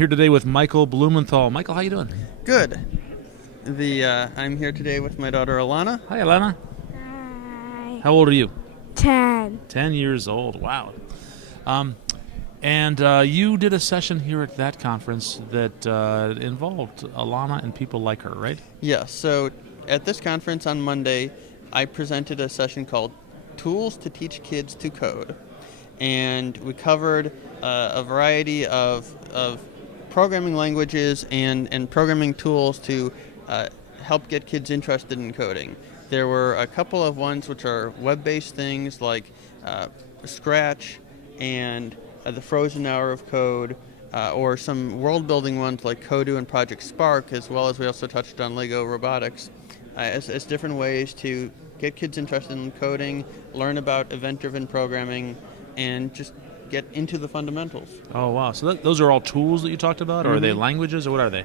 here today with Michael Blumenthal. Michael, how you doing? Good. I'm here today with my daughter Alana. Hi, Alana. Hi. How old are you? 10. 10 years old. Wow. And you did a session here at that conference that involved Alana and people like her, right? Yeah, so at this conference on Monday, I presented a session called Tools to Teach Kids to Code. And we covered a variety of programming languages and programming tools to help get kids interested in coding. There were a couple of ones which are web-based things like Scratch and the Frozen Hour of Code, or some world-building ones like Kodu and Project Spark, as well as we also touched on Lego Robotics, as different ways to get kids interested in coding, learn about event-driven programming, and just get into the fundamentals. Oh, wow. So those are all tools that you talked about, or are they languages, or what are they?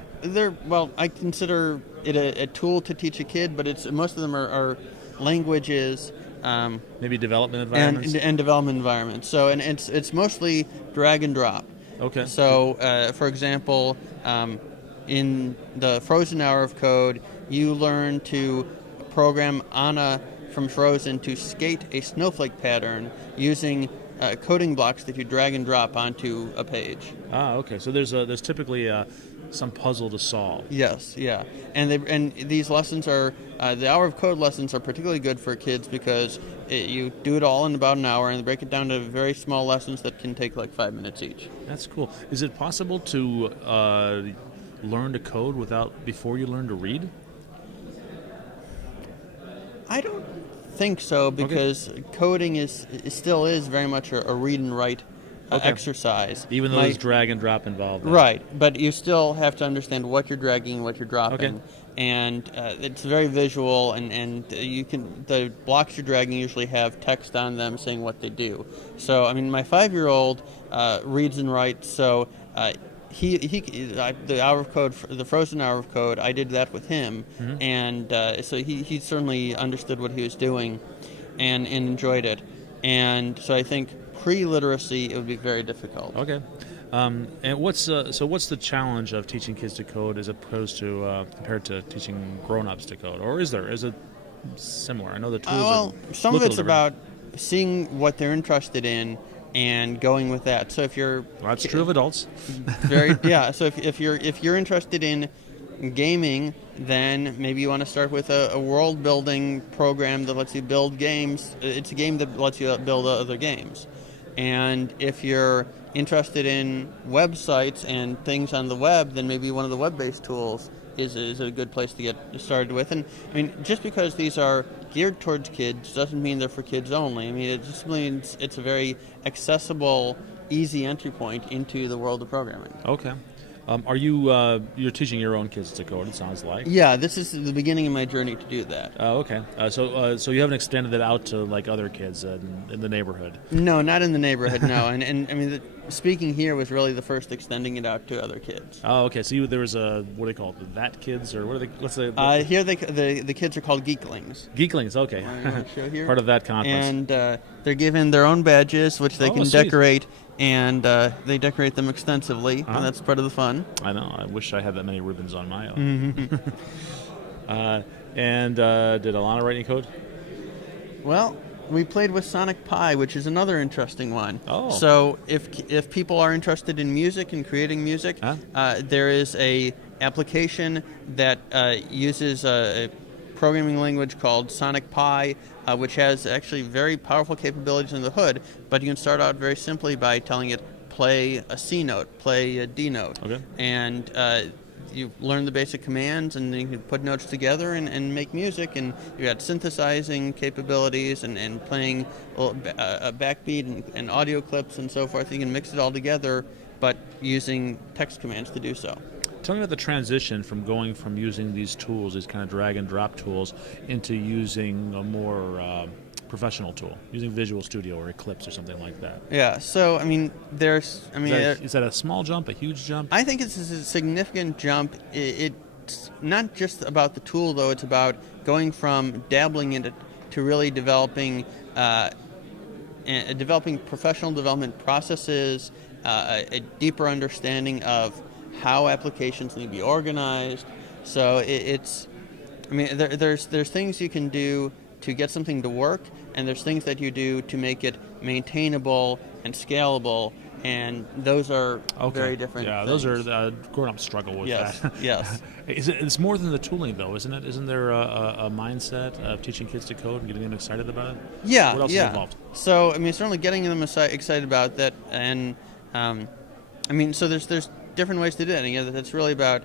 I consider it a tool to teach a kid, but most of them are languages. Maybe development environments? And development environments. So, and it's mostly drag and drop. Okay. So, for example, in the Frozen Hour of Code, you learn to program Anna from Frozen to skate a snowflake pattern using coding blocks that you drag and drop onto a page. Ah, okay. So there's typically some puzzle to solve. Yes, yeah. And these lessons are, the Hour of Code lessons are particularly good for kids because you do it all in about an hour and break it down to very small lessons that can take like 5 minutes each. That's cool. Is it possible to learn to code before you learn to read? I don't think so, because coding still is very much a read and write exercise. Even though there's drag and drop involved. Right, but you still have to understand what you're dragging and what you're dropping. Okay. And it's very visual, and the blocks you're dragging usually have text on them saying what they do. So, I mean, my 5-year-old reads and writes, so the Hour of Code, the Frozen Hour of Code, I did that with him, and so he certainly understood what he was doing and enjoyed it. And so I think pre-literacy, it would be very difficult. Okay. And what's the challenge of teaching kids to code as opposed to compared to teaching grown-ups to code? Or is it similar? I know the tools some of it's about seeing what they're interested in and going with that. So if you're that's true of adults. So if you're interested in gaming, then maybe you want to start with a world building program that lets you build games. It's a game that lets you build other games. And if you're interested in websites and things on the web, then maybe one of the web-based tools is a good place to get started with. And I mean, just because these are geared towards kids doesn't mean they're for kids only. I mean, it just means it's a very accessible, easy entry point into the world of programming. Okay. Are you're teaching your own kids to code, it sounds like? Yeah, this is the beginning of my journey to do that. Okay. So you haven't extended it out to like other kids in the neighborhood? No, not in the neighborhood, no. And I mean, speaking here was really the first extending it out to other kids. Oh, okay. So there was what do they call it? That kids, or what are they? What's the? Here the kids are called Geeklings. Geeklings, okay. You want to show here? Part of that conference. And they're given their own badges, which they can sweet. Decorate. And they decorate them extensively, and that's part of the fun. I know. I wish I had that many ribbons on my own. And did Alana write any code? Well, we played with Sonic Pi, which is another interesting one. Oh. So if people are interested in music and creating music, there is a application that uses a programming language called Sonic Pi, which has actually very powerful capabilities in the hood, but you can start out very simply by telling it play a C note, play a D note. Okay. And you learn the basic commands, and then you can put notes together and make music, and you got synthesizing capabilities and playing a backbeat and audio clips and so forth. You can mix it all together, but using text commands to do so. Tell me about the transition from going from using these tools, these kind of drag and drop tools, into using a more professional tool, using Visual Studio or Eclipse or something like that. Yeah, so, I mean, is that a small jump, a huge jump? I think it's a significant jump. It's not just about the tool, though. It's about going from dabbling in it to really developing professional development processes, a deeper understanding of how applications need to be organized. So there's things you can do to get something to work, and there's things that you do to make it maintainable and scalable, and those are very different. Yeah, things. those are grown-ups struggle with Yes, that. yes. It's more than the tooling, though, isn't it? Isn't there a mindset of teaching kids to code and getting them excited about it? Yeah, What else is involved? So, certainly getting them excited about that, and so there's different ways to do it. And again, that's really about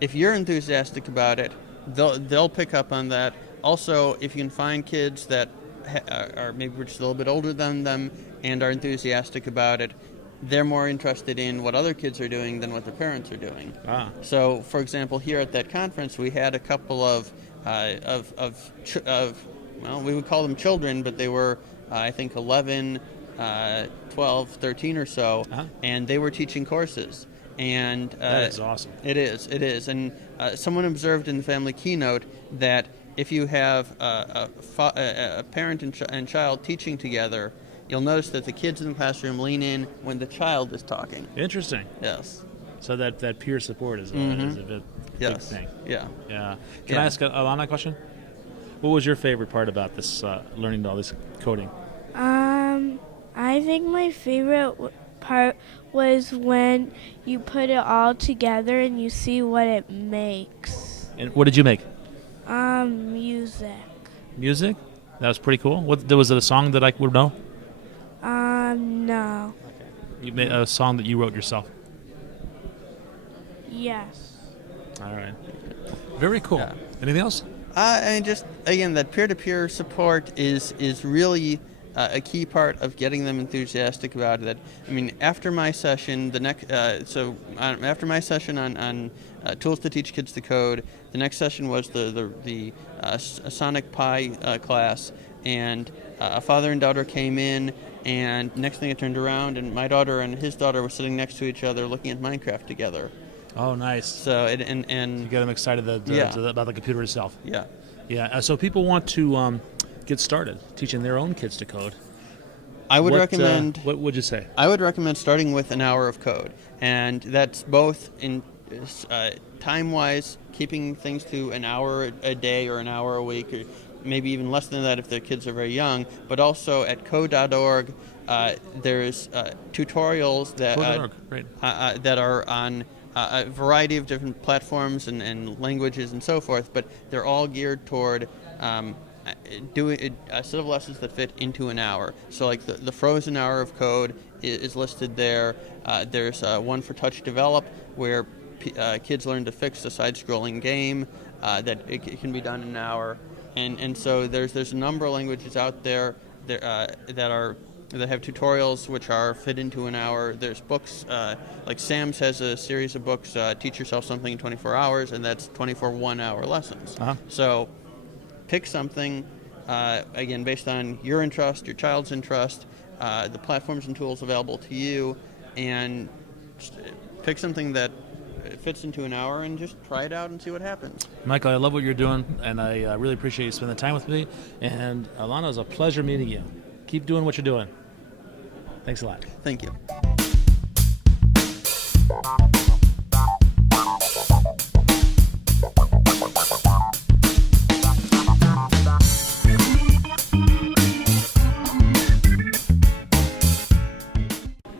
if you're enthusiastic about it, they'll pick up on that. Also, if you can find kids that are maybe just a little bit older than them and are enthusiastic about it, they're more interested in what other kids are doing than what their parents are doing. So, for example, here at that conference, we had a couple of we would call them children, but they were, I think, 11, 12, 13 or so, and they were teaching courses. And that is awesome. It is. And someone observed in the family keynote that if you have a parent and child teaching together, you'll notice that the kids in the classroom lean in when the child is talking. Interesting. Yes. So that peer support is a big thing. Yeah. Yeah. Can I ask Alana a question? What was your favorite part about this learning all this coding? I think my favorite part was when you put it all together and you see what it makes. And what did you make? Music. Music? That was pretty cool. Was it a song that I would know? No. You made a song that you wrote yourself. Yes. All right. Very cool. Yeah. Anything else? Just again, that peer-to-peer support is really a key part of getting them enthusiastic about it. After my session, after my session on tools to teach kids to code, the next session was the Sonic Pi class, and a father and daughter came in, and next thing I turned around, and my daughter and his daughter were sitting next to each other looking at Minecraft together. Oh, nice. So you get them excited about the computer itself. Yeah. Yeah. So people want to get started teaching their own kids to code. I would recommend. What would you say? I would recommend starting with an hour of code, and that's both in time-wise, keeping things to an hour a day or an hour a week, or maybe even less than that if their kids are very young. But also at code.org, there's tutorials that are on a variety of different platforms and languages and so forth, but they're all geared toward doing a set of lessons that fit into an hour. So like the frozen hour of code is listed there. There's one for Touch Develop where kids learn to fix a side-scrolling game that it can be done in an hour. And so there's a number of languages out there that have tutorials which fit into an hour. There's books, like Sam's has a series of books, Teach Yourself Something in 24 Hours, and that's 24 one-hour lessons. So pick something, again, based on your interest, your child's interest, the platforms and tools available to you, and pick something that fits into an hour and just try it out and see what happens. Michael, I love what you're doing, and I really appreciate you spending the time with me. And Alana, it was a pleasure meeting you. Keep doing what you're doing. Thanks a lot. Thank you.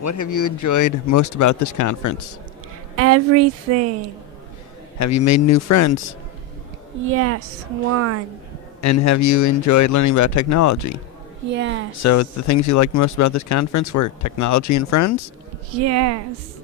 What have you enjoyed most about this conference? Everything. Have you made new friends? Yes, one. And have you enjoyed learning about technology? Yes. So the things you liked most about this conference were technology and friends? Yes.